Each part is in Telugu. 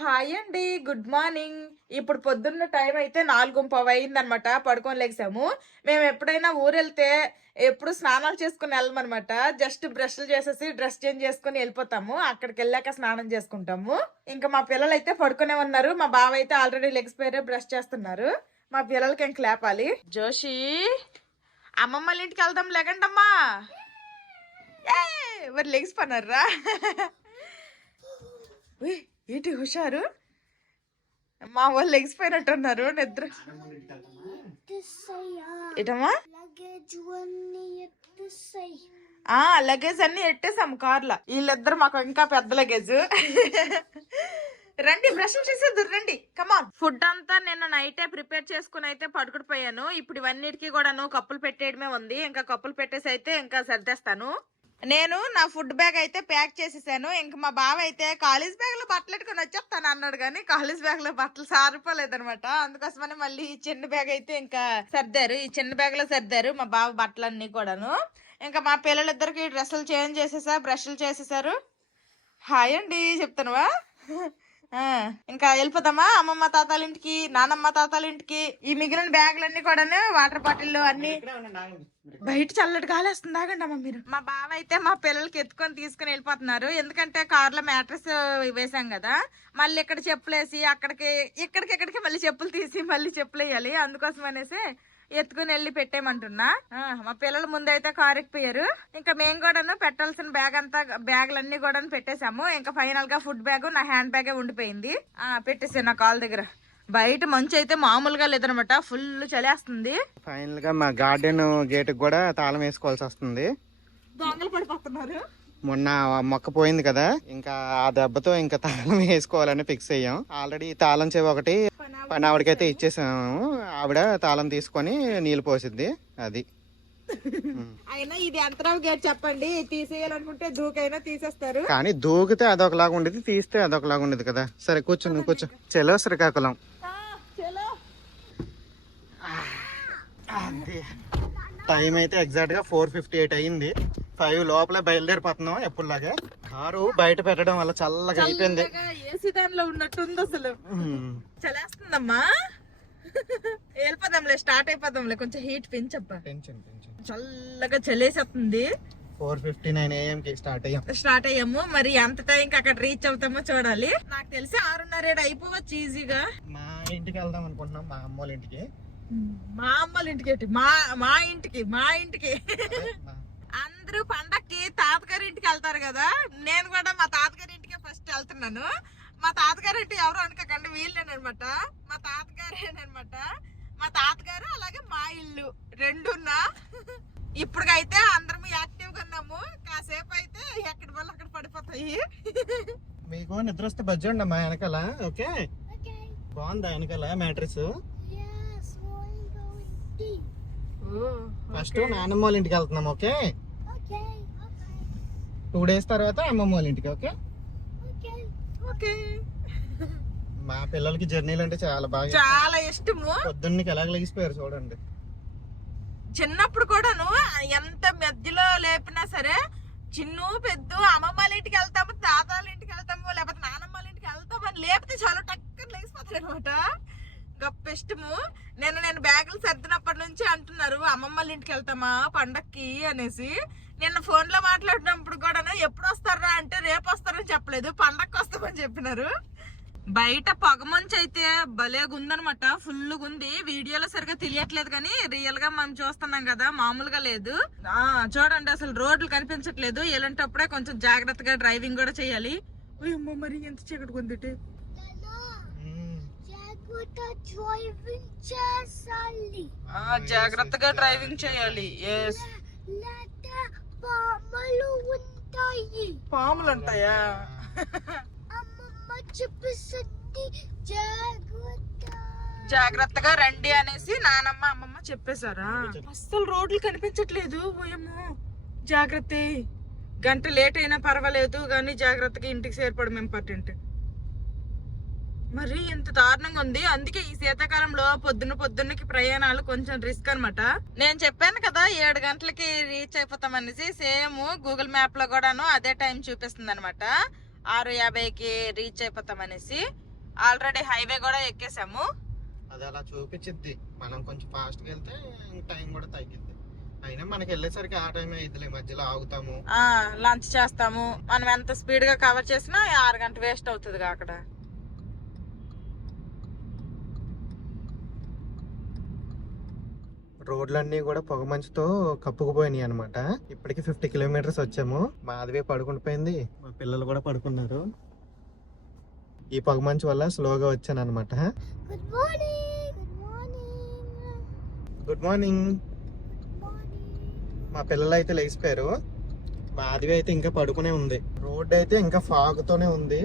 హాయ్ అండి, గుడ్ మార్నింగ్. ఇప్పుడు పొద్దున్న టైం అయితే 4:15 అయిందనమాట. పడుకొని లేసాము. మేము ఎప్పుడైనా ఊరెళ్తే ఎప్పుడు స్నానాలు చేసుకుని వెళ్ళమనమాట. జస్ట్ బ్రష్లు చేసేసి డ్రెస్ చేంజ్ చేసుకుని వెళ్ళిపోతాము. అక్కడికి వెళ్ళాక స్నానం చేసుకుంటాము. ఇంకా మా పిల్లలు అయితే పడుకునే ఉన్నారు. మా బావ అయితే ఆల్రెడీ లెగ్స్పోయారు, బ్రష్ చేస్తున్నారు. మా పిల్లలకి ఇంక లేపాలి. జోషి, అమ్మమ్మ వాళ్ళ ఇంటికి వెళ్దాం, లేకండమ్మా. మరి లెగిసిపోన్నారా? ఏంటి హుషారు, మా వాళ్ళు లెగిసిపోయినట్టున్నారు నిద్ర. ఏటమ్మా? లగేజ్ అన్ని ఎట్టేసాము కార్లో. వీళ్ళిద్దరు మాకు ఇంకా పెద్ద లగేజ్. రండి, బ్రష్ చేసేద్దరు, రండి, కమాన్. ఫుడ్ అంతా నేను నైటే ప్రిపేర్ చేసుకుని అయితే పడుకుడిపోయాను. ఇప్పుడు ఇవన్నిటికీ కూడాను కప్పులు పెట్టేయడమే ఉంది. ఇంకా కప్పులు పెట్టేసి అయితే ఇంకా సర్దేస్తాను. నేను నా ఫుడ్ బ్యాగ్ అయితే ప్యాక్ చేసేసాను. ఇంకా మా బావ అయితే కాలేజ్ బ్యాగ్ లో బట్టలు పెట్టుకుని వచ్చేస్తాను అన్నాడు, కానీ కాలేజ్ బ్యాగ్ లో బట్టలు సారిపోలేదనమాట. అందుకోసమని మళ్ళీ ఈ చిన్న బ్యాగ్ అయితే ఇంకా సర్దారు. ఈ చిన్న బ్యాగ్ లో సర్దారు మా బావ బట్టలన్నీ కూడాను. ఇంకా మా పిల్లలిద్దరికి డ్రెస్సులు చేంజ్ చేసేసా, బ్రష్లు చేసేసారు. హాయ్ అండి చెప్తానువా. ఇంకా వెళ్ళిపోతామా అమ్మమ్మ తాతాల ఇంటికి, నానమ్మ తాతాల ఇంటికి. ఈ మిగిలిన బ్యాగులన్నీ కూడా వాటర్ బాటిల్ అన్ని బయట చల్లటి గాలి వస్తుంది. ఆగండి అమ్మ మీరు. మా బావ అయితే మా పిల్లలకి ఎత్తుకొని తీసుకుని వెళ్ళిపోతున్నారు. ఎందుకంటే కార్లో మ్యాట్రెస్ వేసాం కదా, మళ్ళీ ఇక్కడ చెప్పులేసి ఇక్కడికి మళ్ళీ చెప్పులు తీసి మళ్ళీ చెప్పులు వేయాలి. అందుకోసం అనేసి ఎత్తుకుని వెళ్ళి పెట్టేయమంటున్నా. మా పిల్లలు ముందైతే కారు ఎక్కిపోయారు. ఇంకా మేము కూడా పెట్టాల్సిన బ్యాగులన్నీ కూడా పెట్టేశాము. ఇంకా ఫైనల్ గా ఫుడ్ బ్యాగ్, నా హ్యాండ్ బ్యాగే ఉండిపోయింది. పెట్టేసాను నా కాల్ దగ్గర. బయట మంచు అయితే మామూలుగా లేదనమాట, ఫుల్ చలేస్తుంది. ఫైనల్ గా మా గార్డెన్ గేట్ కూడా తాళం వేసుకోవాల్సి వస్తుంది. దొంగలు పడిపోతున్నారు. మొన్న మొక్క పోయింది కదా, ఇంకా ఆ దెబ్బతో ఇంకా తాళం వేసుకోవాలని ఫిక్స్ అయ్యాం. ఆల్రెడీ తాళం చెవి ఒకటి పని ఆవిడకైతే ఇచ్చేసాము. ఆవిడ తాళం తీసుకొని నీళ్ళు పోసిద్ది. అది అయినా ఇది ఎంతరావు గేట్ చెప్పండి, తీసేయాలనుకుంటే దూకైనా తీసేస్తారు. కానీ దూకితే అదొకలాగా ఉండేది, తీస్తే అదొకలాగా ఉండేది కదా. సరే కూర్చో, నువ్వు కూర్చో. చలో శ్రీకాకుళం. టైం అయితే ఎగ్జాక్ట్ గా 4:58 అయింది. 5 లోపలే బయలుదేరిపోతున్నాం ఎప్పుడులాగే. కారు బయట పెట్టడం వల్ల చల్లగా అయిపోయింది. ఏసీ దానిలో ఉన్నట్టుంది అసలు. చలేస్తుందమ్మా. వెళ్ళిపోదాంలే, స్టార్ట్ అయిపోదాంలే. కొంచెం హీట్ పెంచబ్బా. చల్లగా చలేసేస్తుంది. 4:59 AM కి స్టార్ట్ అయ్యాము. మరి ఎంత టైంకి అక్కడ రీచ్ అవుతామో చూడాలి. నాకు తెలిసి 6:30 అయిపోవచ్చు ఈజీగా. మా ఇంటికి వెళ్దాం అనుకుంటున్నాం, మా అమ్మ వాళ్ళ ఇంటికి. మా అమ్మ వాళ్ళ ఇంటికి మా ఇంటికి అందరూ పండక్కి తాతగారి ఇంటికి వెళ్తారు కదా, నేను కూడా మా తాతగారి ఇంటికి ఫస్ట్ వెళ్తున్నాను. మా తాతగారి ఇంటి ఎవరు అనుకోకండి, వీళ్ళేనమాట, మా తాతగారేనమాట. మా తాతగారు అలాగే మా ఇల్లు రెండున్నా. ఇప్పుడుకైతే అందరం యాక్టివ్ గా ఉన్నాము. కాసేపు అయితే ఎక్కడి వల్ల అక్కడ పడిపోతాయి. మీకు నిద్ర వస్తే బజ్జండి అమ్మా వెనకాల. ఓకే, బాగుందా వెనకాల మ్యాట్రెస్? ఫస్ట్ నాన్నమ్మ వాళ్ళ ఇంటికి వెళ్తున్నాం. ఓకే, 2 days తర్వాత అమ్మమ్మ వాళ్ళ ఇంటికి. Okay okay. మా పిల్లలకి జర్నీలు అంటే చాలా ఇష్టము. పొద్దున్నకి ఎలాగ లెగిసిపోయారు చూడండి. చిన్నప్పుడు కూడాను ఎంత మధ్యలో లేపినా సరే, చిన్ను పెద్ద అమ్మమ్మ వాళ్ళ ఇంటికి వెళ్తాము, తాతాల ఇంటికి వెళ్తాము, లేకపోతే నానమ్మ వాళ్ళ ఇంటికి వెళ్తాము అని లేపితే చాలా టక్కన లేచిపోతారు అనమాట. గొప్ప ఇష్టము. నేను బ్యాగులు సర్దినప్పటి నుంచి అంటున్నారు అమ్మమ్మ వాళ్ళ ఇంటికి వెళ్తామా పండక్కి అనేసి. నిన్న ఫోన్ లో మాట్లాడినప్పుడు కూడా ఎప్పుడు వస్తారా అంటే రేపు వస్తారని చెప్పలేదు, పండక్కి వస్తామని చెప్పినారు. బయట పొగమంచు అయితే భలేగుందనమాట, ఫుల్ గుంది. వీడియోలో సరిగా తెలియట్లేదు కానీ రియల్ గా మనం చూస్తున్నాం కదా, మామూలుగా లేదు. చూడండి అసలు రోడ్లు కనిపించట్లేదు. ఇలాంటప్పుడే కొంచెం జాగ్రత్తగా డ్రైవింగ్ కూడా చేయాలి. మరి ఎంత చీకటి కొందిటి. జాగ్రత్తగా డ్రైవింగ్ చేయాలి. పాములు ఉంటాయా? జాగ్రత్తగా రండి అనేసి నానమ్మ అమ్మమ్మ చెప్పేశారా? అస్సలు రోడ్లు కనిపించట్లేదు. ఓయమ్మో, జాగ్రత్త. గంట లేట్ అయినా పర్వాలేదు కానీ జాగ్రత్తగా ఇంటికి చేరిపోవడం ఇంపార్టెంట్. మరి ఇంత దారుణంగా ఉంది. అందుకే ఈ శీతాకాలంలో పొద్దున్నకి ప్రయాణాలు కొంచెం రిస్క్ అనమాట. నేను చెప్పాను కదా 7 గంటలకి రీచ్ అయిపోతామనేసి, సేమ్ గూగుల్ మ్యాప్ లో కూడాను అదే టైం చూపిస్తుంది అనమాట. 6:50కి రీచ్ అయిపోతామనేసి. ఆల్రెడీ హైవే కూడా ఎక్కేసాము. అది అలా చూపించిద్ది, మనం కొంచెం ఫాస్ట్ గా వెళ్తే టైం కూడా తగ్గిద్ది. అయినా మనకి వెళ్ళేసరికి ఆ టైం అయిద్దిలే, మధ్యలో ఆగుతాము, లంచ్ చేస్తాము. మనం ఎంత స్పీడ్ గా కవర్ చేసినా 6 గంట వేస్ట్ అవుతుంది అక్కడ. రోడ్లన్నీ కూడా పొగ మంచుతో కప్పుకుపోయినాయి అనమాట. ఇప్పటికి 50 కిలోమీటర్స్ వచ్చాము. మాధవి పడుకుండిపోయింది, మా పిల్లలు కూడా పడుకున్నారు. ఈ పొగ మంచు వల్ల స్లోగా వచ్చాను అనమాట. Good morning. మా పిల్లలు అయితే లేచిపోయారు, మాధవి అయితే ఇంకా పడుకునే ఉంది. రోడ్ అయితే ఇంకా ఫాగ్ తోనే ఉంది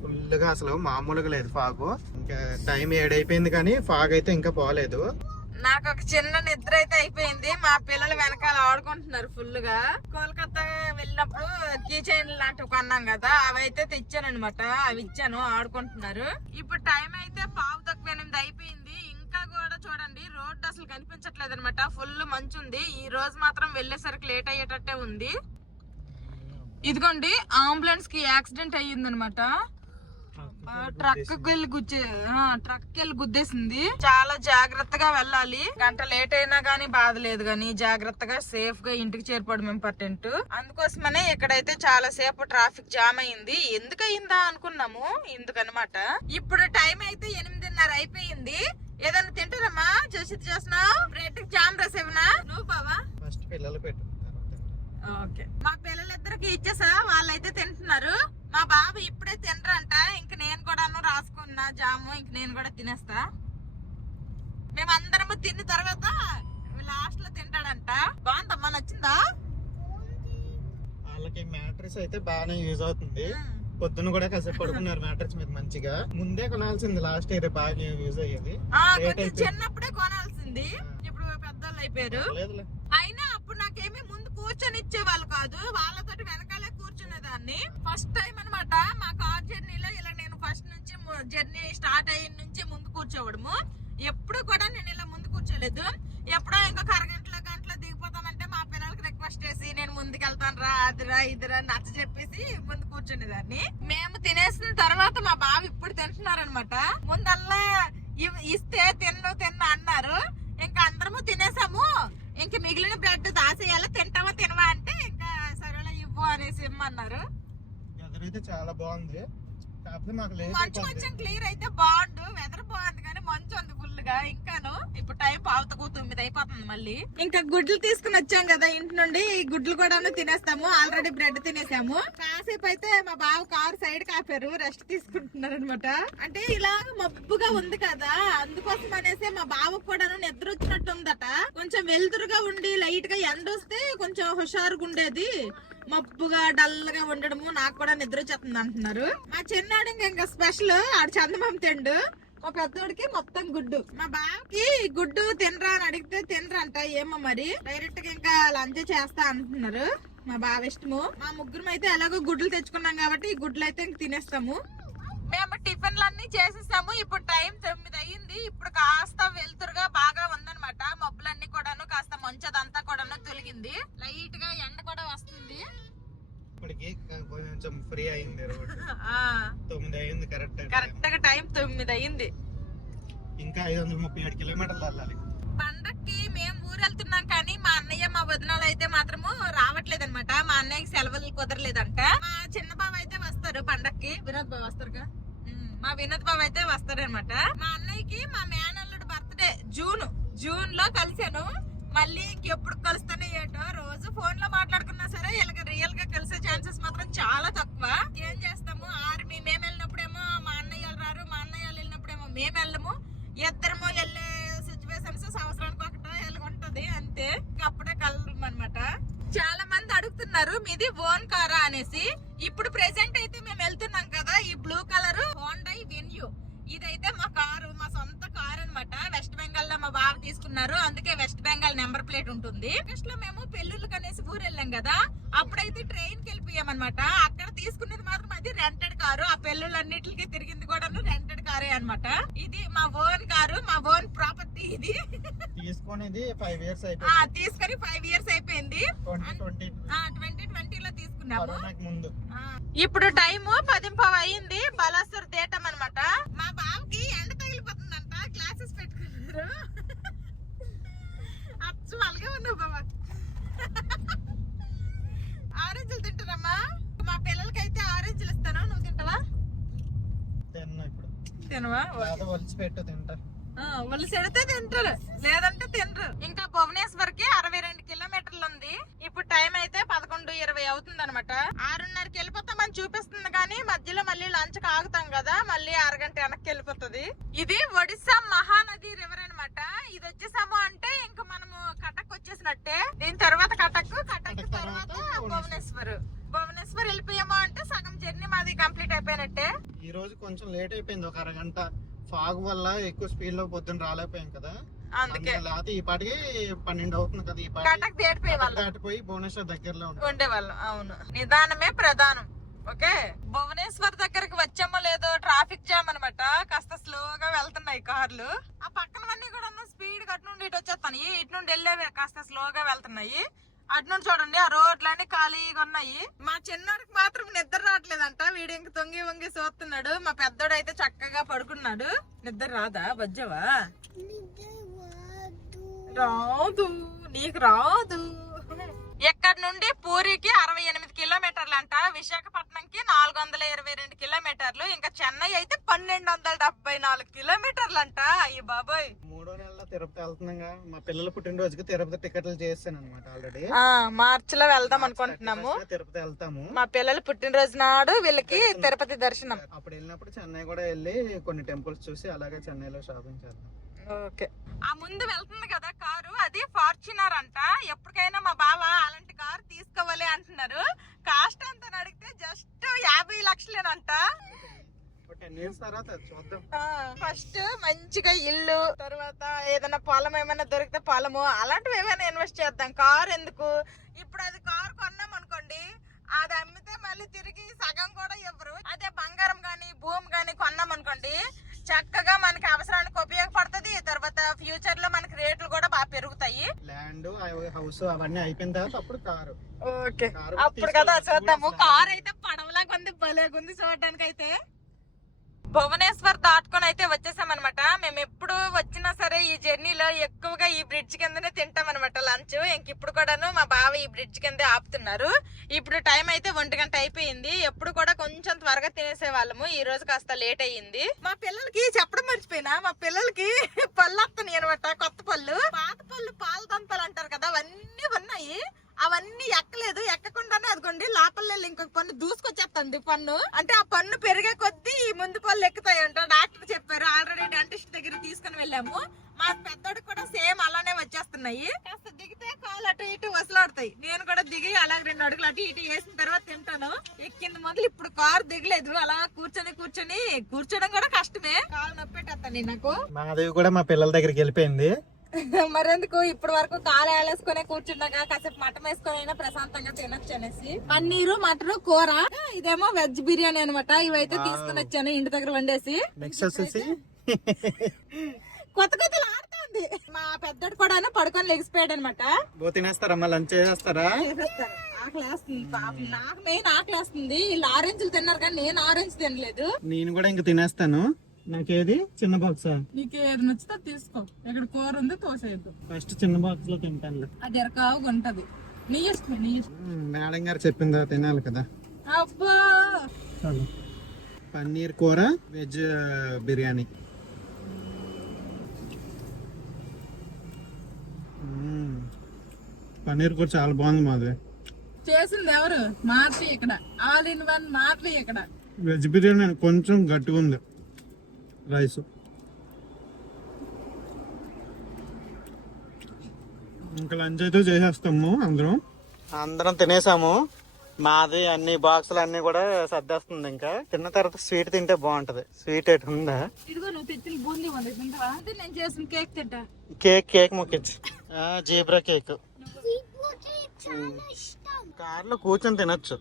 ఫుల్ గా, అసలు మామూలుగా లేదు ఫాగ్. ఇంకా టైం 7 అయిపోయింది కానీ ఫాగ్ అయితే ఇంకా పోలేదు. నాకు ఒక చిన్న నిద్ర అయితే అయిపోయింది. మా పిల్లలు వెనకాల ఆడుకుంటున్నారు ఫుల్ గా. కోల్కతా వెళ్ళినప్పుడు కీ చైన్ లాంటివి కొన్నాం కదా, అవి అయితే తెచ్చాను అనమాట. అవి ఇచ్చాను, ఆడుకుంటున్నారు. ఇప్పుడు టైం అయితే 7:15 అయిపోయింది. ఇంకా కూడా చూడండి రోడ్డు అసలు కనిపించట్లేదు అనమాట. ఫుల్ మంచు ఉంది. ఈ రోజు మాత్రం వెళ్ళేసరికి లేట్ అయ్యేటట్టే ఉంది. ఇదిగోండి అంబులెన్స్ కి యాక్సిడెంట్ అయ్యింది అనమాట. ట్రక్ వెళ్ళి గుద్దేసింది. చాలా జాగ్రత్తగా వెళ్ళాలి. గంట లేట్ అయినా గానీ బాధ లేదు, గానీ జాగ్రత్తగా సేఫ్ గా ఇంటికి చేరిపోవడం ఇంపార్టెంట్. అందుకోసమనే ఇక్కడైతే చాలా సేపు ట్రాఫిక్ జామ్ అయింది. ఎందుకు అయిందా అనుకున్నాము, ఎందుకనమాట. ఇప్పుడు టైం అయితే 8:30 అయిపోయింది. ఏదన్నా తింటారమ్మా? చేస్తున్నావు బ్రెడ్ జామ్ రాసేవనా నువ్వు బావా? ఫస్ట్ పిల్లలు పెట్టు. ఓకే, మా పిల్లలిద్దరికి ఇచ్చేసా, వాళ్ళైతే తింటున్నారు. మా బాబు ఇప్పుడే తినరంట. ఇంక నేను కూడాను రాసుకున్నా జాము, ఇంక నేను కూడా తినేస్తా. మేమందరము తిన్న తర్వాత లాస్ట్ లో తింటాడంట. బాగుందమ్మా, నచ్చిందా? వాళ్ళకి మ్యాట్రెస్ అయితే బాగానే యూజ్ అవుతుంది. పొద్దున కూడా కాసేపు పడుకున్నారు మ్యాట్రెస్ మీద మంచిగా. ముందే కొనాల్సింది, లాస్ట్ ఇయర్ బాగా యూజ్ అయ్యేది. చిన్నప్పుడే కొనాల్సింది, ఇప్పుడు పెద్దోళ్ళు అయిపోయారు. అయినా అప్పుడు నాకేమీ ముందు కూర్చొని ఇచ్చేవాళ్ళు కాదు, వాళ్ళతోటి వెనకాలే కూర్చునేదాన్ని. ఫస్ట్ టైం అనమాట మా కార్ జర్నీలో ఇలా నేను ఫస్ట్ నుంచి జర్నీ స్టార్ట్ అయిన నుంచి ముందు కూర్చోవడము. ఎప్పుడు కూడా నేను ఇలా ముందు కూర్చోలేదు. ఎప్పుడో ఇంకొక గంటలో దిగిపోతామంటే మా పిల్లలకి రిక్వెస్ట్ చేసి నేను ముందుకెళ్తాను రా, అదిరా ఇదిరా నచ్చ చెప్పేసి ముందు కూర్చునేదాన్ని. మేము తినేసిన తర్వాత మా బాబు ఇప్పుడు తింటున్నారనమాట. ముందల్లా ఇస్తే తిన్ను అన్నారు. ఇంకా అందరము తినేసాము. ఇంక మిగిలిన బ్రెడ్ దాసేయాల, తింటావా తినవా అంటే ఇంకా సరేలా ఇవ్వు అనేసి ఇమ్మన్నారు. ఎదురైతే చాలా బాగుంది, మంచు కొంచెం క్లియర్ అయితే బాగుండు. వెదర్ బాగుంది కానీ మంచు ఉంది ఫుల్ గా. ఇంకాను ఇప్పుడు టైం 8:45 అయిపోతుంది. మళ్ళీ ఇంకా గుడ్లు తీసుకుని వచ్చాం కదా ఇంటి నుండి, ఈ గుడ్లు కూడా తినేస్తాము. ఆల్రెడీ బ్రెడ్ తినేసాము. కాసేపు అయితే మా బావ కారు సైడ్ కాపారు, రెస్ట్ తీసుకుంటున్నారు అనమాట. అంటే ఇలా మబ్బుగా ఉంది కదా, అందుకోసం అనేసి మా బావకు కూడా నిద్ర వచ్చినట్టు ఉందట. కొంచెం వెలుతురుగా ఉండి లైట్ గా ఎండ వస్తే కొంచెం హుషారుగా ఉండేది. మబ్బుగా డల్ గా ఉండడము, నాకు కూడా నిద్ర వచ్చేస్తుంది అంటున్నారు. మా చిన్నాడు ఇంకా స్పెషల్, ఆడు చందమామ తిండు. మా పెద్దోడికి మొత్తం గుడ్డు. మా బావకి గుడ్డు తినరా అని అడిగితే తినరంట. ఏమో మరి డైరెక్ట్ గా ఇంకా లంచ్ చేస్తా అంటున్నారు. మా బావ ఇష్టము. మా ముగ్గురం అయితే ఎలాగో గుడ్లు తెచ్చుకున్నాం కాబట్టి ఈ గుడ్లు అయితే ఇంక తినేస్తాము. మేము టిఫిన్లు అన్ని చేసేసాము. ఇప్పుడు టైం 9 అయ్యింది. ఇప్పుడు కాస్త వెలుతురుగా బాగా ఉందన్నమాట. మబ్బులన్నీ కూడాను కాస్త మంచదంతా కూడాను తొలగింది. లైట్ గా ఎండ కూడా వస్తుంది. ఇప్పటికి కొంచెం ఫ్రీ అయింది రోడ్. 9 అయింది కరెక్ట్ గా టైం 9 అయ్యింది. ఇంకా 537 కిలోమీటర్లు వెళ్ళాలి. పండక్కి మేము ఊరు వెళ్తున్నాం కానీ మా అన్నయ్య మా వదినాలు అయితే మాత్రము రావట్లేదు అనమాట. మా అన్నయ్యకి సెలవులు కుదరలేదంట. మా చిన్న బావ అయితే వస్తారు పండక్కి. వినోద్ బావ వస్తారుగా, మా వినోద్ బావ అయితే వస్తారనమాట. మా అన్నయ్యకి మా మేనల్లుడు బర్త్డే జూన్ లో కలిసాను. మళ్ళీ ఇంకెప్పుడు కలుస్తానో ఏటో. రోజు ఫోన్ లో మాట్లాడుకున్నా సరే ఇలాగ రియల్ గా కలిసే ఛాన్సెస్ మాత్రం చాలా తక్కువ. ఏం చేస్తాము, ఆర్మీ మేము వెళ్ళినప్పుడేమో మా అన్నయ్య రారు, మా అన్నయ్య వెళ్ళినప్పుడేమో మేము వెళ్ళము. ఇద్దరము వెళ్ళే సిచ్యువేషన్స్ సంవత్సరానికి ఒకటో ఎలాగుంటది అంతే. అప్పుడే కలరు అనమాట. చాలా మంది అడుగుతున్నారు మీది ఓన్ కారా అనేసి. ఇప్పుడు ప్రెసెంట్ అయితే మేము వెళ్తున్నాం కదా, ఈ బ్లూ కలర్ హోండా వెన్యూ. ఇదైతే మా కారు, మా సొంత కారు అనమాట. వెస్ట్ బెంగాల్ లో మా బావ తీసుకున్నారు, అందుకే వెస్ట్ బెంగాల్ నెంబర్ ప్లేట్ ఉంటుంది. నెక్స్ట్ లో మేము పెళ్ళిళ్ళకి అనేసి ఊరు వెళ్ళాం కదా, అప్పుడైతే ట్రైన్ కి వెళ్ళిపోయాం అనమాట. అక్కడ తీసుకునేది మాత్రం అది రెంటెడ్ కారు. ఆ పెళ్ళిళ్ళన్నిటికి తిరిగింది కూడా రెంటెడ్ కారే అనమాట. ఇది మా ఓన్ కారు, మా ఓన్ ప్రాపర్టీ. ఇది తీసుకునేది 5 ఇయర్స్ అయిపోయింది. తీసుకొని 5 ఇయర్స్ అయిపోయింది. 2020 లో తీసుకున్నాము. ఇప్పుడు టైము 10:15 అయింది. బలాసూర్ తేటం అనమాట. మా తిన్నా ఇప్పుడు. తినవా? ఒలిచి పెట్టు తింటా. వాళ్ళు సెడితే తింటారు, లేదంటే తినరు. ఇంకా భువనేశ్వర్ కి 62 కిలోమీటర్లు ఉంది. ఇప్పుడు టైం అయితే 11:20 అవుతుంది అనమాట. 6:30కి వెళ్ళిపోతామని చూపిస్తుంది, కానీ మధ్యలో మళ్ళీ లంచ్ ఆగుతాం కదా, మళ్ళీ అరగంట వెనక్కి వెళ్ళిపోతుంది. ఇది ఒడిశా మహానది రివర్ అనమాట. ఇది వచ్చేసాము అంటే ఇంకా మనము కటక్ వచ్చేసినట్టే. దీని తర్వాత కటక్ తర్వాత భువనేశ్వర్ వెళ్ళిపోయాము అంటే సగం జర్నీ మాది కంప్లీట్ అయిపోయినట్టే. ఈ రోజు కొంచెం లేట్ అయిపోయింది, ఒక అరగంట. ఫాగ్ వల్ల ఎక్కువ స్పీడ్ లో పొద్దున్న రాలేకపోయాం కదా, అందుకే. లేకపోతే ఈ పాటికి 12 అవుతుంది కదా, ఈ కటక్ దాటిపోయి భువనేశ్వర్ దగ్గరలో ఉండేవాళ్ళం. అవును, నిదానమే ప్రధానం. ఓకే, భువనేశ్వర్ దగ్గరకు వచ్చామో లేదో ట్రాఫిక్ జామ్ అనమాట. కాస్త స్లోగా వెళ్తున్నాయి కార్లు. ఆ పక్కనవన్నీ కూడా స్పీడ్ అటు నుండి ఇటు వచ్చేస్తాయి, ఇటు నుండి వెళ్ళేవి కాస్త స్లోగా వెళ్తున్నాయి. అటు నుండి చూడండి, ఆ రోడ్లన్నీ ఖాళీగా ఉన్నాయి. మా చిన్నోడికి మాత్రం నిద్ర రావట్లేదంట. వీడు ఇంక తొంగి వంగి చూస్తున్నాడు. మా పెద్దోడు అయితే చక్కగా పడుకున్నాడు. నిద్ర రాదా? బజ్జవా? రాదు, నీకు రాదు. ఎక్కడి నుండి పూరికి 68 కిలోమీటర్లు అంట. విశాఖపట్నంకి 422 కిలోమీటర్లు. ఇంకా చెన్నై అయితే 1274 కిలోమీటర్లు అంట. అయ్యి బాబోయ్. 3వ నెలలో తిరుపతి వెళ్తున్నాగా. మా పిల్లల పుట్టినరోజుకి తిరుపతి టికెట్లు చేస్తాను అనమాట ఆల్రెడీ. మార్చి లో వెళ్దాం అనుకుంటున్నాము. తిరుపతి వెళ్తాము. మా పిల్లల పుట్టినరోజు నాడు వీళ్ళకి తిరుపతి దర్శనం. అప్పుడు వెళ్ళినప్పుడు చెన్నై కూడా వెళ్ళి కొన్ని టెంపుల్స్ చూసి అలాగే చెన్నైలో షాపింగ్ చేద్దాం. ఓకే. ఆ ముందు వెళ్తుంది కదా కారు, అది ఫార్చునర్ అంట. ఎప్పటికైనా మా బావ అలాంటి కారు తీసుకోవాలి అంటున్నారు. కాస్ట్ ఎంత అడిగితే జస్ట్ 50 లక్షలేనంట. 10 years తర్వాత చూద్దాం. ఫస్ట్ మంచిగా ఇల్లు, తర్వాత ఏదైనా పొలం ఏమైనా దొరికితే పొలము, అలాంటివి ఏమైనా ఇన్వెస్ట్ చేద్దాం. కారు ఎందుకు? ఇప్పుడు అది కారు కొన్నాం అనుకోండి, అది అమ్మితే మళ్ళీ తిరిగి సగం కూడా ఇవ్వరు. అదే బంగారం గాని భూమి గాని కొన్నాం అనుకోండి, చక్కగా మనకి అవసరానికి ఉపయోగపడుతుంది. తర్వాత ఫ్యూచర్ లో మనకి రేట్లు కూడా బాగా పెరుగుతాయి. ల్యాండ్, హౌస్ అవన్నీ అయిపోయిన తర్వాత అప్పుడు కారు. ఓకే, అప్పుడు కదా చూద్దాము. కారు అయితే పడవలాగా ఉంది, భలేగుంది చూడడానికి. అయితే భువనేశ్వర్ దాటుకొని అయితే వచ్చేసామన్నమాట. మేము ఎప్పుడు వచ్చినా సరే ఈ జర్నీలో ఎక్కువగా ఈ బ్రిడ్జ్ కిందనే తింటాం అనమాట లంచ్. ఇంక ఇప్పుడు కూడాను మా బావ ఈ బ్రిడ్జ్ కిందే ఆపుతున్నారు. ఇప్పుడు టైం అయితే 1 గంట అయిపోయింది. ఎప్పుడు కూడా కొంచెం త్వరగా తినేసే వాళ్ళము, ఈ రోజు కాస్త లేట్ అయ్యింది. మా పిల్లలకి చెప్పడం మర్చిపోయినా, మా పిల్లలకి పళ్ళు వస్తున్నాయి అనమాట, కొత్త పళ్ళు. పాత పళ్ళు పాల దంతాలు అంటారు కదా, అవన్నీ ఉన్నాయి. అవన్నీ ఎక్కలేదు. ఎక్కకుండానే అదిగోండి లోపల వెళ్ళి ఇంకొక పన్ను దూసుకొచ్చేస్తుంది. పన్ను అంటే ఆ పన్ను పెరిగే కొద్దీ ఈ ముందు పళ్ళు ఎక్కుతాయంట, డాక్టర్ చెప్పారు. ఆల్రెడీ డెంటిస్ట్ దగ్గర తీసుకుని వెళ్ళాము. మా పెద్దోడికి కూడా సేమ్ అలానే వచ్చేస్తున్నాయి. కాస్త దిగితే కాలు అటు ఇటు వసలాడతాయి. నేను కూడా దిగి అలాగే 2 అడుగులు అటు ఇటు వేసిన తర్వాత తింటాను. ఎక్కింది మొదలు ఇప్పుడు కారు దిగలేదు. అలా కూర్చోడం కూడా కష్టమే. కాలు నొప్పెట్టేస్తాను నాకు. మాదేవి కూడా మా పిల్లల దగ్గరికి వెళ్ళిపోయింది. మరెందుకు ఇప్పటి వరకు కాలు వేసుకునే కూర్చున్నాగా, కాసేపు మటన్ వేసుకొని అయినా ప్రశాంతంగా తినొచ్చు అనేసి. పన్నీరు, మటన్, కూర. ఇదేమో వెజ్ బిర్యానీ అనమాట. ఇవైతే తీసుకుని వచ్చాను ఇంటి దగ్గర వండేసి. కొత్త ఆడుతుంది. మా పెద్దోడు కూడా పడుకొని లెగిసిపోయాడు అనమాట. తినేస్తారమ్మా, లంచ్ చేసేస్తారా? ఆకలి వేస్తుంది పాపం. నాకు మెయిన్ ఆకలి వేస్తుంది. వీళ్ళు ఆరెంజ్లు తిన్నారు కానీ నేను ఆరెంజ్ తినలేదు. నేను కూడా ఇంక తినేస్తాను. నాకేది చిన్న బాక్స్? నీకు ఏది నచ్చితే తీసుకో. ఇక్కడ కూర ఉంది, తోసేయద్దు. ఫస్ట్ చిన్న బాక్స్ లో తింటాను. అది ఎరకావుగా ఉంటది. నీ ఇష్టం, నీ ఇష్టం. మేడం గారు చెప్పిందా తినాలి కదా. అబ్బా, పన్నీర్ కూర, వెజ్ బిర్యానీ. పన్నీర్ కూర చాలా బాగుంది. మాది చేసింది ఎవరు? మార్చి ఇక్కడ. ఆల్ ఇన్ వన్ మార్చి ఇక్కడ. వెజ్ బిర్యానీ కొంచెం గట్టిగా ఉంది రైస్. ఇంకా లంచ్ అయితే చేసేస్తాము. అందరం తినేసాము. మాది అన్ని బాక్సులు అన్ని కూడా సర్దేస్తుంది. ఇంకా తిన్న తర్వాత స్వీట్ తింటే బాగుంటది. స్వీట్ ఎటు ఉందా? ఇదిగో నువ్వు తెచ్చిన బూందీ ఉంది, తింటావా? నేను చేసిన కేక్ తింటా. కేక్ మొక్కించి జీబ్రా కేక్. కార్లో కూర్చొని తినొచ్చు.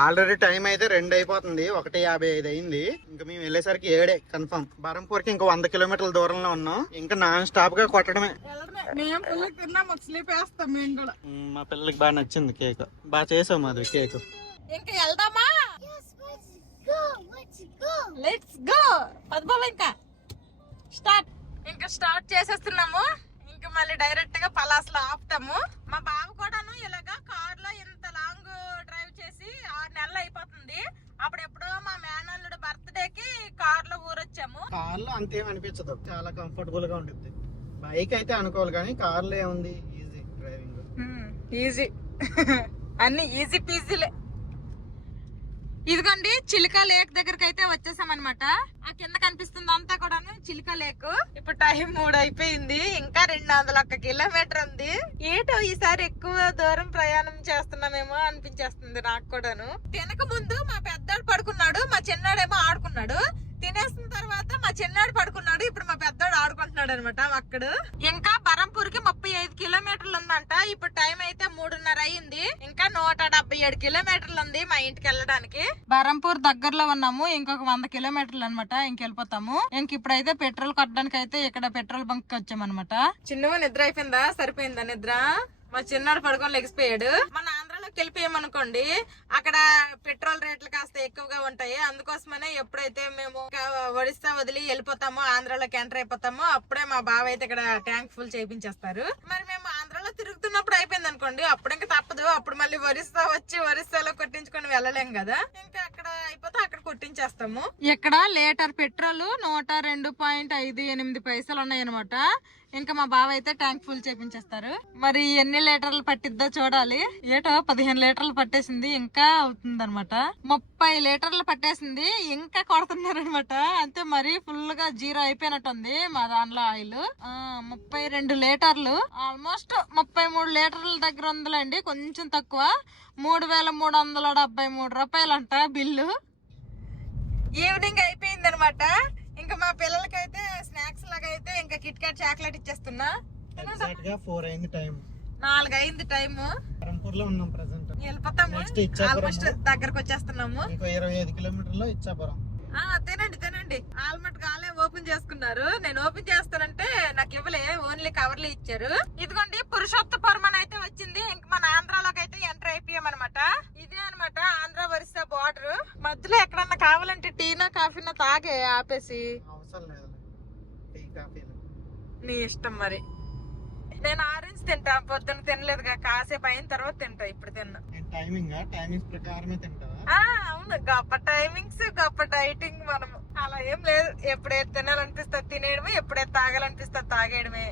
ఆల్రెడీ టైం అయితే 2 అయిపోతుంది, 1:55 అయింది. ఇంకా మేము వెళ్ళేసరికి 7 కన్ఫర్మ్. బరంపూర్కి ఇంకా 100 కిలోమీటర్ల దూరంలో ఉన్నాం. ఇంకా నాన్ స్టాప్ గా కొట్టడమే. మా పిల్లలకి బాగా నచ్చింది కేక్. బాగా చేసావు మాది కేక్. ఇంకా వెళ్దామా? Let's go. ఇంకా స్టార్ట్ చేసేస్తున్నాము. ఇంకా మళ్ళీ డైరెక్ట్ గా పలాస్లో ఆపుతాము. మా బావ కూడాను ఇలాగా కార్ లో ఇంత లాంగ్ డ్రైవ్ చేసి 6 నెలలు అయిపోతుంది. అప్పుడెప్పుడో మా మేనల్లుడు బర్త్డేకి కార్లో అంతేం అనిపించదు, చాలా కంఫర్టబుల్ గా ఉంటుంది. బైక్ అయితే అనుకోవాలి కానీ కార్లో ఏముంది, ఈజీ డ్రైవింగ్, ఈజీ అన్ని ఈజీ పీజీలే. ఇదిగోండి చిలుక లేక్ దగ్గరికి అయితే వచ్చేసాం అనమాట. ఆ కింద కనిపిస్తుంది అంతా కూడాను చిలుక లేక్. ఇప్పుడు టైం 3 అయిపోయింది, ఇంకా 201 కిలోమీటర్ ఉంది. ఏటో ఈసారి ఎక్కువ దూరం ప్రయాణం చేస్తున్నామేమో అనిపించేస్తుంది నాకు కూడాను. తినక ముందు మా పెద్దాడు పడుకున్నాడు, మా చిన్నాడేమో ఆడుకున్నాడు. తినేసిన తర్వాత మా చిన్నాడు పడుకున్నాడు, ఇప్పుడు మా పెద్దోడు ఆడుకుంటున్నాడు అనమాట అక్కడ. ఇంకా బరంపూర్ కి 35 కిలోమీటర్లు ఉందంట. ఇప్పుడు టైం అయితే 3:30 అయింది. ఇంకా 177 కిలోమీటర్లు ఉంది మా ఇంటికి వెళ్ళడానికి. బరంపూర్ దగ్గరలో ఉన్నాము, ఇంకొక 100 కిలోమీటర్లు అనమాట ఇంకెళ్ళిపోతాము. ఇంక ఇప్పుడైతే పెట్రోల్ కొట్టడానికి అయితే ఇక్కడ పెట్రోల్ బంక్ వచ్చామన్నమాట. చిన్న నిద్ర అయిపోయిందా? సరిపోయిందా నిద్ర? మా చిన్నాడు పడుకొని లెగిసిపోయాడు. మన ఆంధ్రాలోకి వెళ్ళిపోయామనుకోండి, అక్కడ పెట్రోల్ రేట్లు కాస్త ఎక్కువగా ఉంటాయి. అందుకోసమనే ఎప్పుడైతే మేము ఒడిస్సా వదిలి వెళ్ళిపోతామో, ఆంధ్రాలోకి ఎంటర్ అయిపోతామో, అప్పుడే మా బావ అయితే ఇక్కడ ట్యాంక్ ఫుల్ చేయించేస్తారు. మరి మేము ఆంధ్రాలో తిరుగుతున్నప్పుడు అయిపోయింది అనుకోండి, అప్పుడు ఇంకా తప్పదు. అప్పుడు మళ్ళీ ఒరిస్సా వచ్చి ఒరిస్సాలో కొట్టించుకొని వెళ్ళలేం కదా, ఇంకా అక్కడ అయిపోతే అక్కడ కొట్టించేస్తాము. ఇక్కడ లీటర్ పెట్రోల్ 102.58 పైసలు ఉన్నాయి అనమాట. ఇంకా మా బావ అయితే ట్యాంక్ ఫుల్ చేపించేస్తారు. మరి ఎన్ని లీటర్లు పట్టిద్దో చూడాలి. ఏటో 15 లీటర్లు పట్టేసింది, ఇంకా అవుతుంది అనమాట. 30 లీటర్లు పట్టేసింది, ఇంకా కొడుతున్నారు అనమాట. అంతే, మరి ఫుల్ గా జీరో అయిపోయినట్టుంది మా దాంట్లో ఆయిల్. 32 లీటర్లు, ఆల్మోస్ట్ 33 లీటర్ల దగ్గర ఉందిలేండి, కొంచెం తక్కువ. 3,373 రూపాయలంట బిల్లు. ఈవినింగ్ అయిపోయింది అనమాట. ఇంకా మా పిల్లలకైతే స్నాక్స్ లాగా అయితే ఇంకా కిట్ క్యాట్ చాక్లెట్ ఇచ్చేస్తున్నా. 4 అయింది టైం, 4 అయింది టైము. బరంపూర్ లో ఉన్నాం ప్రెసెంట్. వెళ్ళిపోతాము, ఆల్మోస్ట్ దగ్గరకు వచ్చేస్తున్నాము. ఇంకో 25 కిలోమీటర్లో ఇచ్చాపురం. తినండి తినండి. ఆల్మోస్ట్ గాలే ఓపెన్ చేసుకున్నారు. నేను ఓపెన్ చేస్తానంటే నాకు ఇవ్వలే, ఓన్లీ కవర్లు ఇచ్చారు. ఇదిగోండి పురుషోత్తపురం అని అయితే వచ్చింది. ఇంక మన ఆంధ్రాలోకి అయితే ఎంటర్ అయిపోయాం అనమాట. ఇదే అనమాట ఆంధ్ర ఒరిస్సా బార్డర్. మధ్యలో ఎక్కడన్నా కావాలంటే టీనా కాఫీనా తాగే ఆపేసి. అవసరం లేదు టీ కాఫీ, నీ ఇష్టం. మరి నేను ఆరెంజ్ తింటా, పొద్దున్న తినలేదుగా, కాసేపు అయిన తర్వాత తింటా. ఇప్పుడు తిన్నా. టైమింగ్స్ ప్రకారమే తింటావా? అవును, గొప్ప టైమింగ్స్, గొప్ప డైటింగ్. మనం అలా ఏం లేదు, ఎప్పుడైతే తినాలనిపిస్తే తినేయడమే, ఎప్పుడైతే తాగాలనిపిస్తే తాగేయడమే.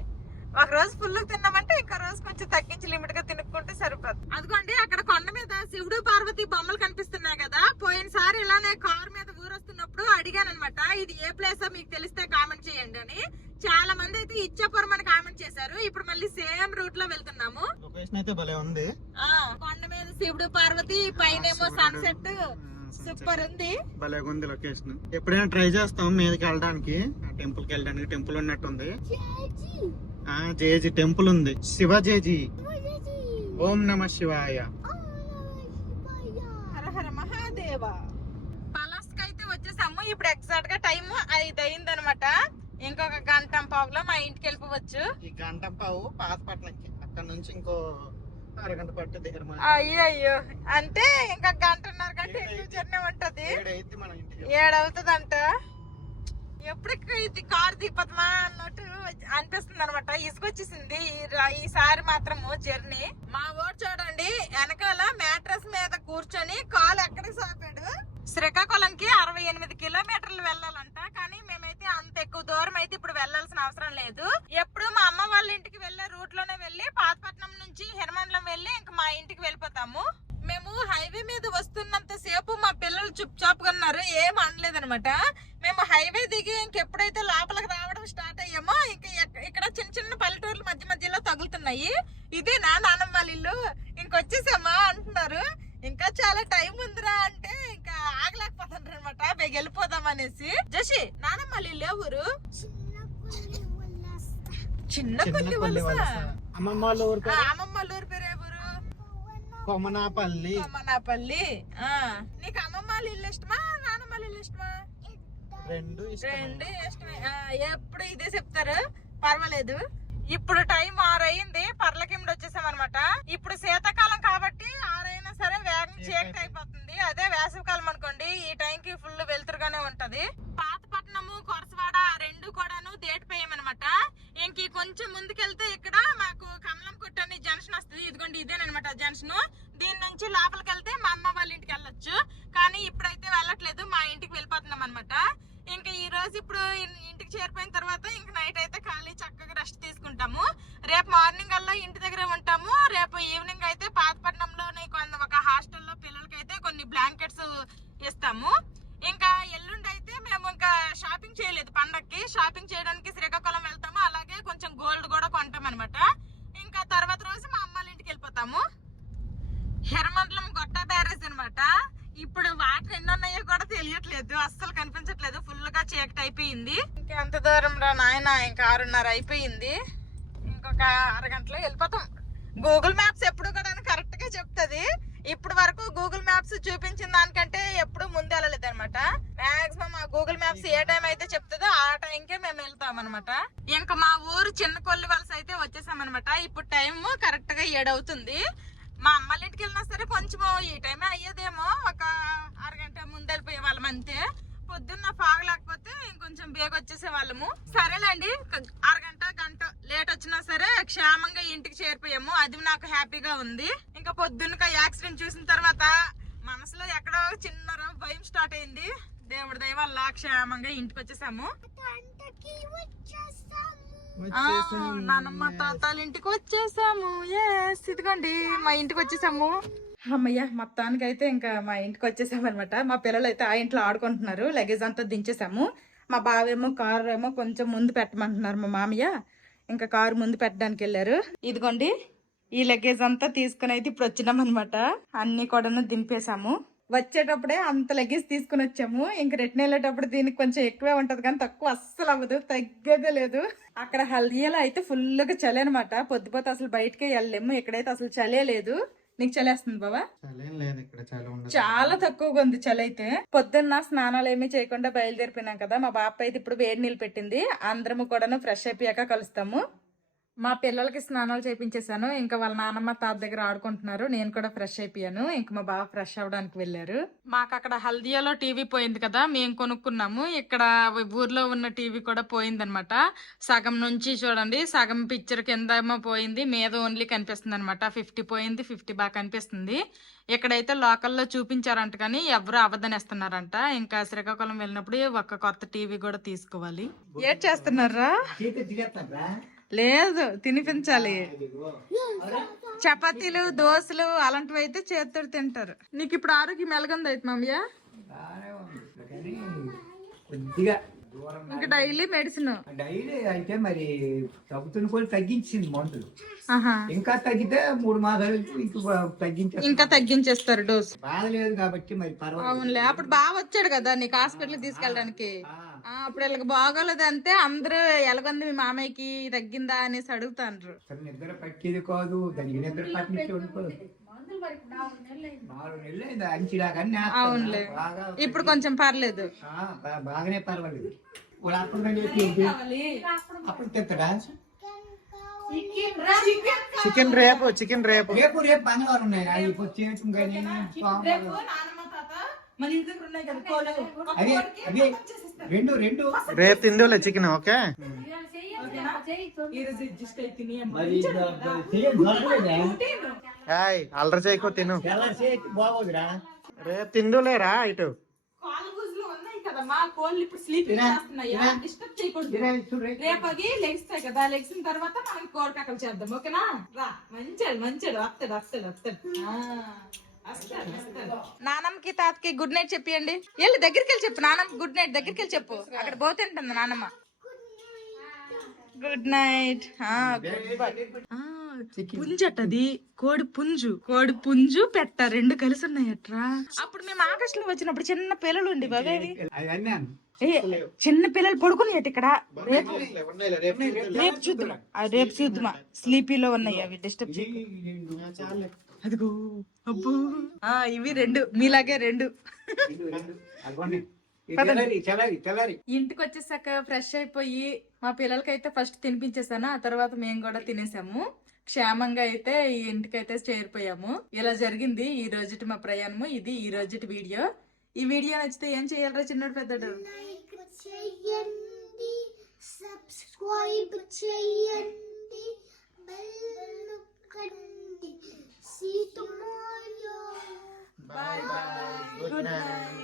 ఒక రోజు ఫుల్ తిన్నామంటే ఇంకో రోజు కొంచెం తగ్గించి లిమిట్ గా తినుకుంటే సరిపోతుంది. అదిగోండి అక్కడ కొండ మీద శివుడు పార్వతి బొమ్మలు కనిపిస్తున్నాయి కదా. పోయినసారి ఇలానే కార్ మీద ఊరొస్తున్నప్పుడు అడిగాను అనమాట, ఇది ఏ ప్లేస్ మీకు తెలిస్తే కామెంట్ చేయండి అని. చాలా మంది అయితే ఇచ్చాపురం అని కామెంట్ చేశారు. ఇప్పుడు మళ్ళీ సేమ్ రూట్ లో వెళ్తున్నాము. లొకేషన్ అయితే భలే ఉంది. కొండ మీద శివుడు పార్వతి, పైనేమో సన్సెట్, సూపర్ ఉంది. భలే ఉంది లొకేషన్. ఎప్పుడైనా ట్రై చేస్తాం మీదకి వెళ్ళడానికి, టెంపుల్ కి వెళ్ళడానికి. టెంపుల్ ఉన్నట్టుంది. జేజీ టెంపుల్ ఉంది, శివ జేజీ. ఓం నమ శివాయ. హర హర మహాదేవ. పలాస్ కి అయితే వచ్చేసాము. ఇప్పుడు ఎగ్జాక్ట్ గా టైం 5 అయింది అనమాట. ఇంకొక గంట పావులో మా ఇంటికి వెళ్ళిపోవచ్చు. ఈ గంట పావు పాతపట్నంకి, అక్కడ నుంచి ఇంకో అరగంట పట్టుద్ది. అయ్యో, అంటే ఇంకా 1.5 గంట ఎక్కువ జర్నీ ఉంటది. 7 అవుతుందంట. ఎప్పుడు ఇది కార్ దిగిపోతామా అన్నట్టు అనిపిస్తుంది అనమాట. ఇసుకొచ్చేసింది ఈసారి మాత్రము జర్నీ. మా ఊరు చూడండి, వెనకాల మ్యాట్రస్ మీద కూర్చొని కాలు ఎక్కడికి సాపాడు. శ్రీకాకుళంకి 68 కిలోమీటర్లు వెళ్ళాలంట. కానీ మేమైతే అంత ఎక్కువ దూరం అయితే ఇప్పుడు వెళ్లాల్సిన అవసరం లేదు. ఎప్పుడు మా అమ్మ వాళ్ళ ఇంటికి వెళ్లే రూట్ లోనే వెళ్లి పాతపట్నం నుంచి హెర్మన్లం వెళ్లి ఇంక మా ఇంటికి వెళ్ళిపోతాము. మేము హైవే మీద వస్తున్నంత సేపు మా పిల్లలు చుప్ చాపుగా ఉన్నారు, ఏం అనలేదనమాట. మేము హైవే దిగి ఇంకెప్పుడైతే లోపలికి రావడం స్టార్ట్ అయ్యామో, ఇంక ఇక్కడ చిన్న చిన్న పల్లెటూర్లు మధ్య మధ్యలో తగులుతున్నాయి. ఇదేనా నానమ్మ వాళ్ళ ఇల్లు, ఇంకొచ్చేసామా అంటున్నారు. ఇంకా చాలా టైం ఉందిరా అంటే ఇంకా ఆగలేకపోతున్నారు అనమాట, వెళ్ళిపోదాం అనేసి. జోషి, నానమ్మ వాళ్ళ ఇల్లు ఊరు? చిన్న కొల్లి వలస. అమ్మమ్మ వాళ్ళ ఊరు పేరు ఏ ఊరు? కొమనాపల్లి. నీకు అమ్మమ్మ వాళ్ళ ఇల్లు ఇష్టమా, నానమ్మ వాళ్ళ ఇల్లు ఇష్టమా? రెండు ఇష్టమే. ఎప్పుడు ఇదే చెప్తారు, పర్వాలేదు. ఇప్పుడు టైం 6 అయింది, పర్లకిండి వచ్చేసాం అనమాట. ఇప్పుడు శీతాకాలం కాబట్టి 6 అయినా సరే వేగం చీకటి అయిపోతుంది. అదే వేసవికాలం అనుకోండి, ఈ టైంకి ఫుల్ వెలుతురుగానే ఉంటది. పాతపట్నము, కొరసవాడ రెండు కూడాను దేటిపోయామన్నమాట. ఇంక కొంచెం ముందుకెళ్తే ఇక్కడ మాకు కమలం కొట్టు అని జంక్షన్ వస్తుంది. ఇదిగోండి ఇదేనమాట జంక్షన్. దీని నుంచి లోపలికి వెళ్తే మా అమ్మ వాళ్ళ ఇంటికి వెళ్ళొచ్చు. కానీ ఇప్పుడైతే వెళ్ళట్లేదు, మా ఇంటికి వెళ్ళిపోతున్నాం అనమాట. ఇంకా ఈ రోజు ఇప్పుడు ఇంటికి చేరిపోయిన తర్వాత ఇంక నైట్ అయితే ఖాళీ చక్కగా రెస్ట్ తీసుకుంటాము. రేపు మార్నింగ్ అల్లా ఇంటి దగ్గరే ఉంటాము. రేపు ఈవినింగ్ అయితే పాతపట్నంలోని ఒక హాస్టల్లో పిల్లలకైతే కొన్ని బ్లాంకెట్స్ ఇస్తాము. ఇంకా ఎల్లుండి అయితే మేము ఇంకా షాపింగ్ చేయలేదు పండక్కి. షాపింగ్ చేయడానికి శ్రీకాకుళం వెళ్తాము. అలాగే కొంచెం గోల్డ్ కూడా కొంటాం అనమాట. ఇంకా తర్వాత రోజు మా అమ్మాళ్ళ ఇంటికి వెళ్ళిపోతాము. హెరమండలం గొట్ట బ్యారేజ్ అనమాట. ఇప్పుడు వాటర్ ఎన్ని ఉన్నాయో కూడా తెలియట్లేదు, అస్సలు కనిపించట్లేదు, ఫుల్ గా చీకటి అయిపోయింది. ఇంకెంత దూరం రా నాయన, ఇంకా 6:30 అయిపోయింది. ఇంకొక అరగంటలో వెళ్ళిపోతాం. గూగుల్ మ్యాప్స్ ఎప్పుడు కూడా కరెక్ట్ గా చెప్తుంది. ఇప్పుడు వరకు గూగుల్ మ్యాప్స్ చూపించిన దానికంటే ఎప్పుడు ముందు వెళ్ళలేదు అనమాట. మాక్సిమం ఆ గూగుల్ మ్యాప్స్ ఏ టైం అయితే చెప్తుందో ఆ టైంకే మేము వెళ్తాం అనమాట. ఇంకా మా ఊరు చిన్న కొల్లి వలస అయితే వచ్చేసాం అనమాట. ఇప్పుడు టైం కరెక్ట్ గా 7 అవుతుంది. మా అమ్మాళ్ళ ఇంటికి వెళ్ళినా సరే కొంచెం ఈ టైమే అయ్యేదేమో, ఒక అరగంట ముందు వెళ్ళిపోయే వాళ్ళం అంతే. పొద్దున్న ఫాగ్ లేకపోతే ఇంకొంచెం బేగ వచ్చేసే వాళ్ళము. సరేలేండి, అరగంట గంట లేట్ వచ్చినా సరే క్షేమంగా ఇంటికి చేరిపోయాము. అది నాకు హ్యాపీగా ఉంది. ఇంకా పొద్దున్న యాక్సిడెంట్ చూసిన తర్వాత మనసులో ఎక్కడో చిన్న భయం స్టార్ట్ అయింది. దేవుడి దయ వల్ల క్షేమంగా ఇంటికి వచ్చేసాము. నానమ్మ తాతాల ఇంటికి వచ్చేసాము. ఇదిగోండి మా ఇంటికి వచ్చేసాము. అమ్మయ్య, మొత్తానికి అయితే ఇంకా మా ఇంటికి వచ్చేసాము అనమాట. మా పిల్లలు అయితే ఆ ఇంట్లో ఆడుకుంటున్నారు. లగేజ్ అంతా దించేసాము. మా బావేమో కారు ఏమో కొంచెం ముందు పెట్టమంటున్నారు మా మామయ్య. ఇంకా కారు ముందు పెట్టడానికి వెళ్ళారు. ఇదిగోండి ఈ లగేజ్ అంతా తీసుకుని అయితే ఇప్పుడు వచ్చినాం అనమాట. అన్ని కూడా దింపేసాము. వచ్చేటప్పుడే అంత లగేజ్ తీసుకుని వచ్చాము. ఇంక రిటర్న్ వెళ్ళేటప్పుడు దీనికి కొంచెం ఎక్కువే ఉంటది కానీ తక్కువ అస్సలు అవ్వదు, తగ్గేదే లేదు. అక్కడ హల్దీలో అయితే ఫుల్ గా చలి అనమాట. పొద్దుపోతే అసలు బయటకే వెళ్ళలేము. ఇక్కడైతే అసలు చలే లేదు. నీకు చలేస్తుంది బాబా? చాలా తక్కువగా ఉంది చలి అయితే. పొద్దున్న స్నానాలు ఏమీ చేయకుండా బయలుదేరిపోయినాం కదా. మా బాప అయితే ఇప్పుడు వేడి నీళ్ళు పెట్టింది. అందరము కూడా ఫ్రెష్ అయిపోయాక కలుస్తాము. మా పిల్లలకి స్నానాలు చేయించేసాను. ఇంకా వాళ్ళ నాన్నమ్మ తాత దగ్గర ఆడుకుంటున్నారు. నేను కూడా ఫ్రెష్ అయిపోయాను. ఇంకా మా బావ ఫ్రెష్ అవడానికి వెళ్ళారు. మాకు అక్కడ హల్దియాలో టీవీ పోయింది కదా, మేము కొనుక్కున్నాము. ఇక్కడ ఊర్లో ఉన్న టీవీ కూడా పోయిందనమాట. సగం నుంచి చూడండి, సగం పిక్చర్ కింద ఏమో పోయింది, మీద ఓన్లీ కనిపిస్తుంది అనమాట. 50 పోయింది, 50 బాగా కనిపిస్తుంది. ఇక్కడైతే లోకల్లో చూపించారంట కానీ ఎవరు అవద్దనేస్తున్నారంట. ఇంకా శ్రీకాకుళం వెళ్ళినప్పుడు ఒక కొత్త టీవీ కూడా తీసుకోవాలి. ఏం చేస్తున్నారా? లేదు, తినిపించాలి. చపాతీలు దోశలు అలాంటివి అయితే చేతితో తింటారు. నీకు ఇప్పుడు ఆరోగ్యం ఎలాగుంది అయితే మామయ్య? ఇంకా డైలీ మెడిసిన్ డైలీ అయితే మరి తగ్గుతున్న కూడా తగ్గించింది మందులు. ఇంకా తగ్గితే 3 మాసాలు ఇంకా తగ్గించేస్తారు డోస్. బాధ లేదు కాబట్టి మరి పర్వాలేదు. అవునులే, అప్పుడు బాగా వచ్చాడు కదా నీకు హాస్పిటల్ తీసుకెళ్ళడానికి. అప్పుడు వీళ్ళకి బాగోలేదు అంటే అందరూ ఎలాగొంది మీ మామయ్యకి తగ్గిందా అనేసి అడుగుతాండ్రు. నిద్ర పట్టేది కాదు, దానికి నిద్ర పట్టించి ఉండిపోదు. 4 నెలలు అంచిలాగా. అవునులే, ఇప్పుడు కొంచెం పర్లేదు, బాగానే పర్వాలేదు. అప్పుడు తింటాడా? చికెన్ రేపు బంగారు ఉన్నాయి. ఇప్పుడు చేయటం కానీ రెండు రేపు తిండిలే చికెన్. ఓకే, అల్లరి చేయకో, తిను. బాగోదురా, రేపు తిండులేరా ఇటు. కోళ్ళు ఇప్పుడు స్లీపింగ్ చేస్తున్నాయా, డిస్టర్బ్ చేయకూడదు. రేపు అవి లెగిస్తాయి కదా, లెగిసిన తర్వాత మనం కోడికక్కలు చేద్దాం. ఓకేనా? రా, మంచాడు వస్తాడు. నానమ్మకి తాతకి గుడ్ నైట్ చెప్పియండి. వెళ్ళి దగ్గరికి వెళ్ళి చెప్పు. నానమ్మ గుడ్ నైట్ దగ్గరికి వెళ్ళి చెప్పు. అక్కడ పోతే ఉంటుంది నానమ్మ. Good night. పుంజటది, కోడి పుంజు పెట్ట 2 కలిసి ఉన్నాయట్రా. అప్పుడు మేము ఆగస్టులో వచ్చినప్పుడు చిన్న పిల్లలు ఉండి బాబేవి, చిన్న పిల్లలు పడుకున్నాయట ఇక్కడ. రేపు చూద్దామా స్లీపీలో ఉన్నాయి అవి, డిస్టర్బ్ అదిగో. అబ్బో, ఇవి 2 మీలాగే 2. ఇంటికి వచ్చేసాక ఫ్రెష్ అయిపోయి మా పిల్లలకైతే ఫస్ట్ తినిపించేసాను. ఆ తర్వాత మేము కూడా తినేసాము. క్షేమంగా అయితే ఈ ఇంటికైతే చేరిపోయాము. ఇలా జరిగింది ఈ రోజుటి మా ప్రయాణము. ఇది ఈ రోజుటి వీడియో. ఈ వీడియో నచ్చితే ఏం చేయాలరా చిన్నోడు పెద్దడు? సబ్స్క్రైబ్ చేయండి, బెల్ నొక్కండి. See you tomorrow. Bye bye. Good night.